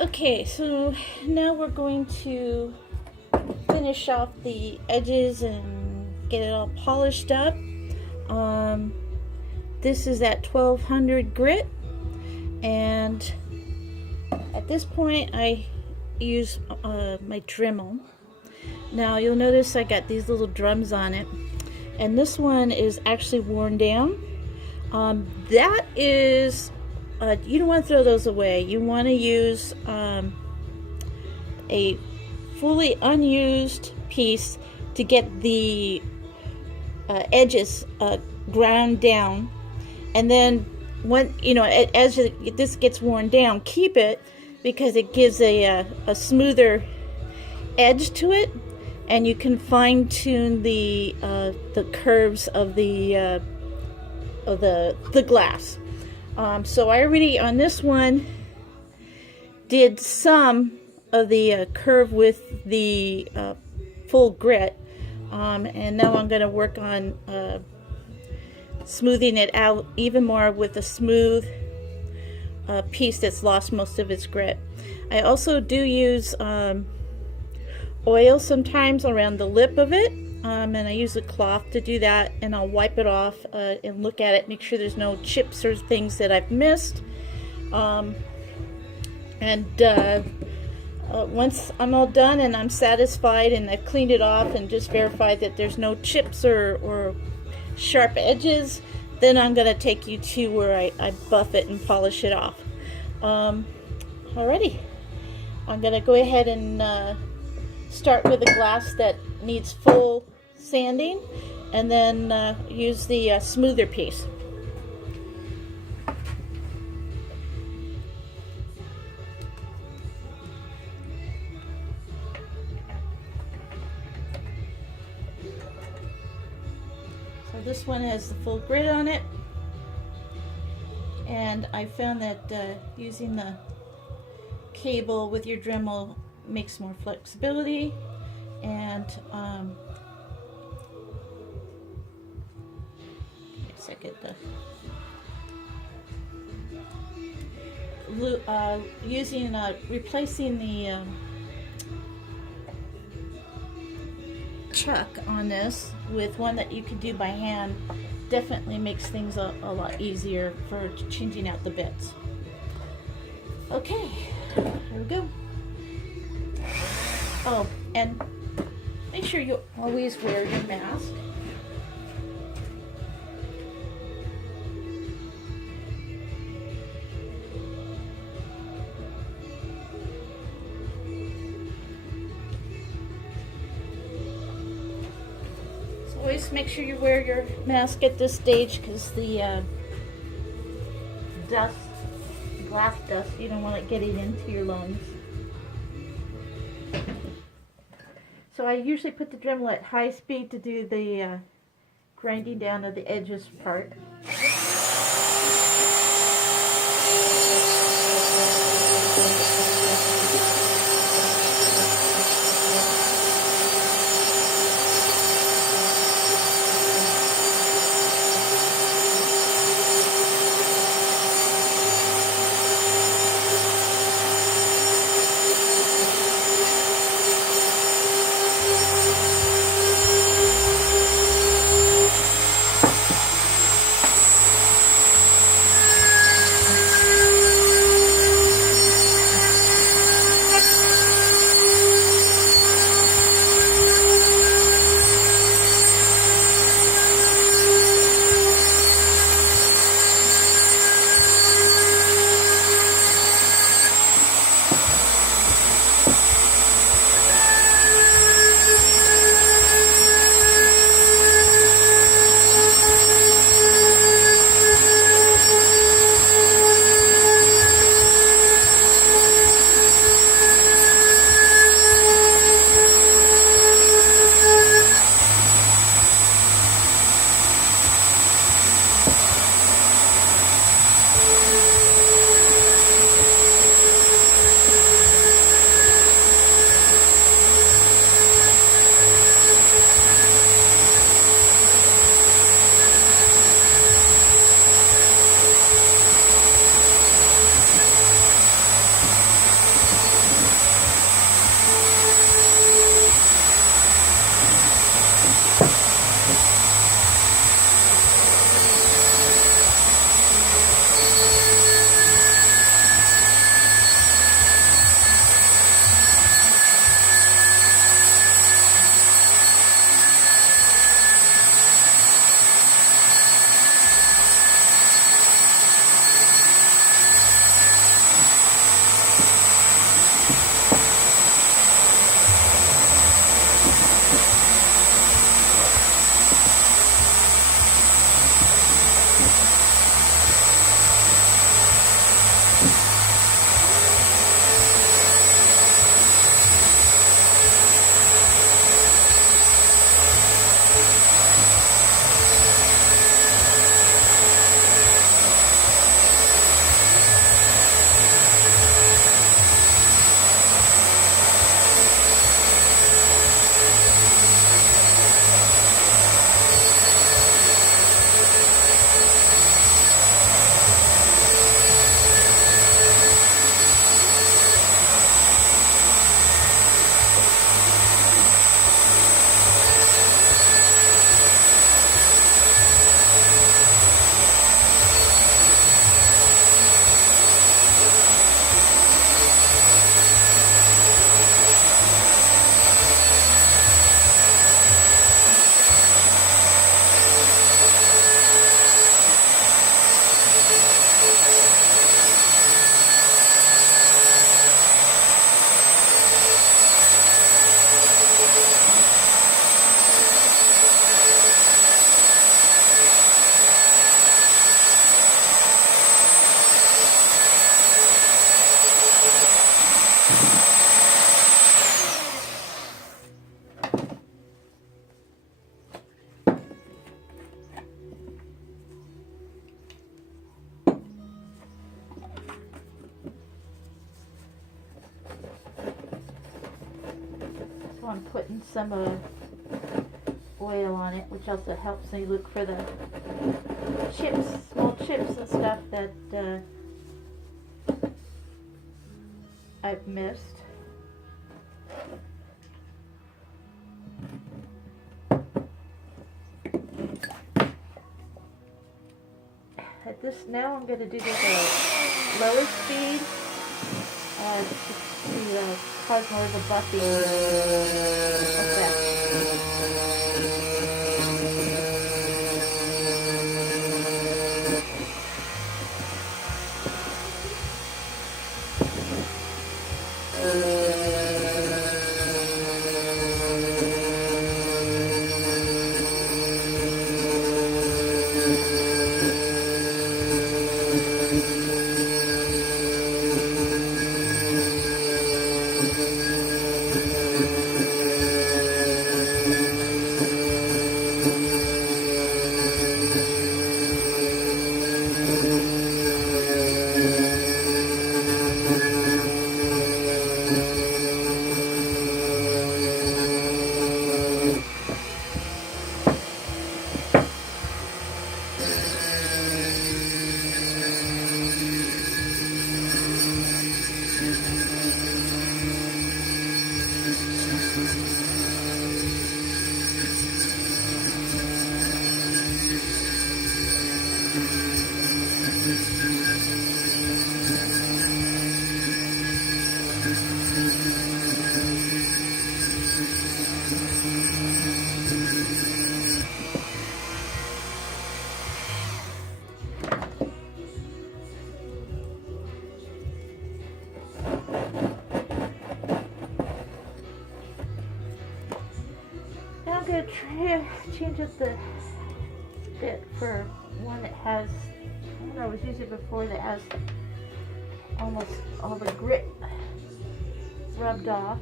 Okay, so now we're going to finish off the edges and get it all polished up. This is at 1200 grit, and at this point I use my Dremel. Now you'll notice I got these little drums on it, and this one is actually worn down. That is, you don't want to throw those away. You want to use a fully unused piece to get the edges ground down, and then when as this gets worn down, keep it, because it gives a smoother edge to it, and you can fine tune the curves of the glass. So I already on this one did some of the curve with the full grit, and now I'm going to work on smoothing it out even more with a smooth piece that's lost most of its grit. I also do use oil sometimes around the lip of it, and I use a cloth to do that, and I'll wipe it off and look at it, make sure there's no chips or things that I've missed. Once I'm all done and I'm satisfied and I've cleaned it off and just verified that there's no chips or sharp edges, then I'm going to take you to where I buff it and polish it off. Alrighty, I'm going to go ahead and start with a glass that needs full sanding, and then use the smoother piece. So this one has the full grit on it, and I found that using the cable with your Dremel makes more flexibility, and replacing the chuck on this with one that you can do by hand definitely makes things a lot easier for changing out the bits. Okay, here we go. Oh, and make sure you always wear your mask. So always make sure you wear your mask at this stage, because the dust, glass dust, you don't want it getting into your lungs. So I usually put the Dremel at high speed to do the grinding down of the edges part. on putting some oil on it, which also helps me look for the chips, small chips and stuff that I've missed. At this, now I'm going to do this at a lower speed to cause more of a buffing effect. Now I'm going to try to change up the bit for one that has, I don't know, I was using it before, that has almost all the grit rubbed off.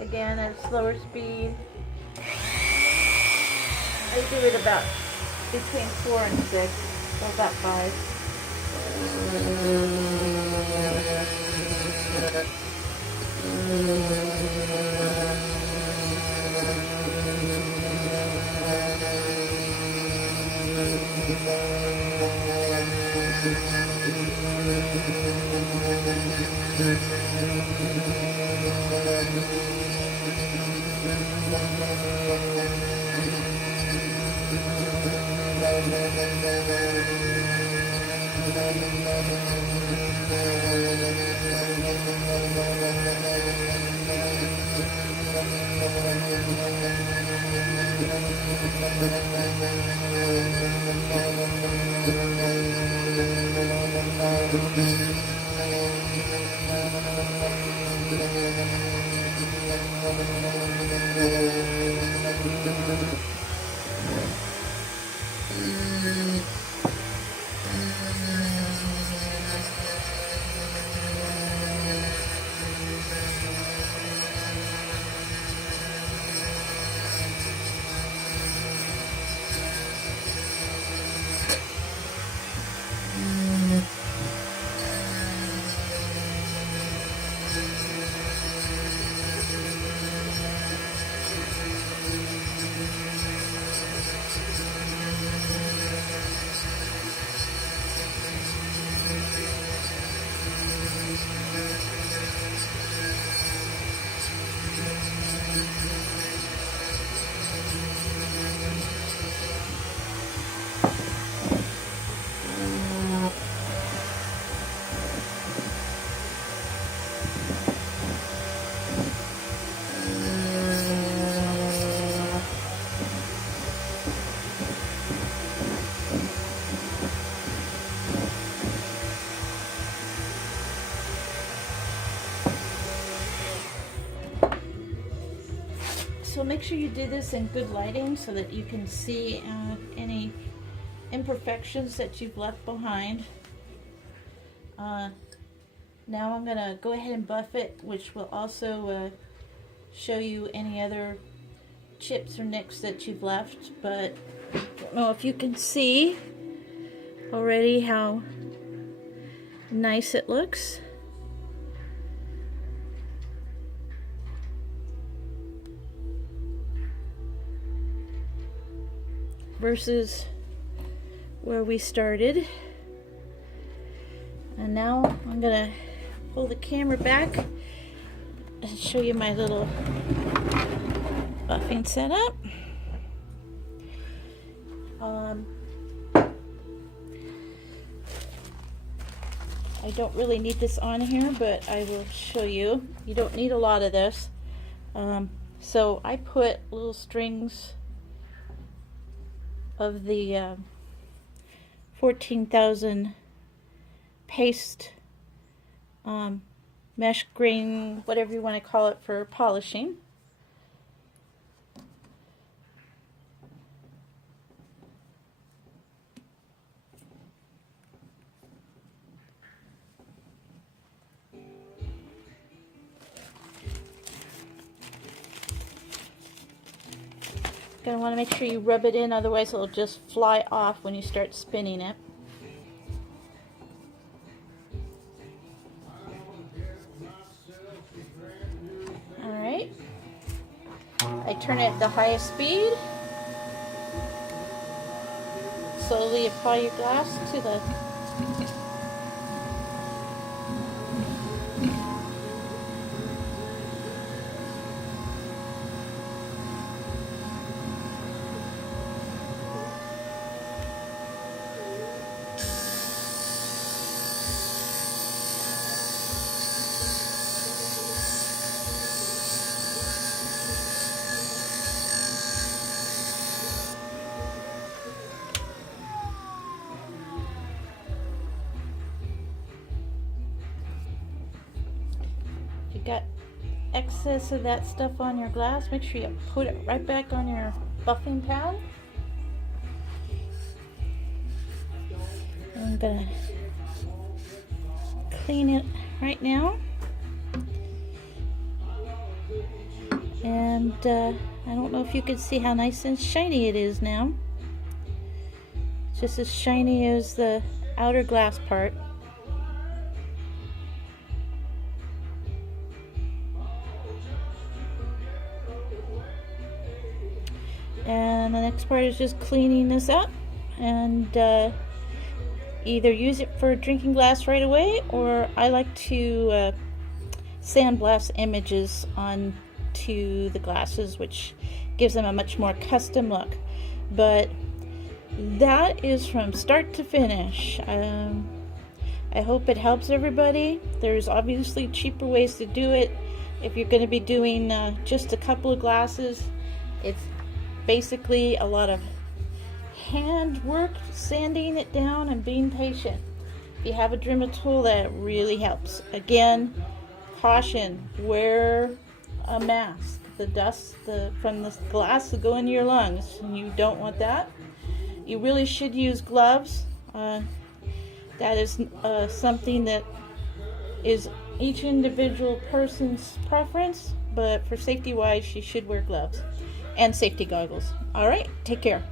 Again, at a slower speed. I do it about between 4 and 6, so about 5. So make sure you do this in good lighting so that you can see any imperfections that you've left behind. Now I'm going to go ahead and buff it, which will also show you any other chips or nicks that you've left. But I don't know if you can see already how nice it looks. versus where we started. And now I'm gonna pull the camera back and show you my little buffing setup. I don't really need this on here, but I will show you. You don't need a lot of this. So I put little strings of the 14,000 paste mesh grain, whatever you want to call it, for polishing. Gonna want to make sure you rub it in, otherwise it'll just fly off when you start spinning it. Alright. I turn it at the highest speed. Slowly apply your glass to the got excess of that stuff on your glass, make sure you put it right back on your buffing pad. I'm gonna clean it right now, and I don't know if you can see how nice and shiny it is now. It's just as shiny as the outer glass part. And the next part is just cleaning this up, and either use it for drinking glass right away, or I like to sandblast images onto the glasses, which gives them a much more custom look. But that is from start to finish. I hope it helps everybody. There's obviously cheaper ways to do it. If you're going to be doing just a couple of glasses, it's basically a lot of hand work, sanding it down and being patient. If you have a Dremel tool, that really helps. Again, caution, wear a mask. The dust from the glass will go into your lungs, and you don't want that. You really should use gloves. That is something that is each individual person's preference, but for safety wise, you should wear gloves and safety goggles. All right, take care.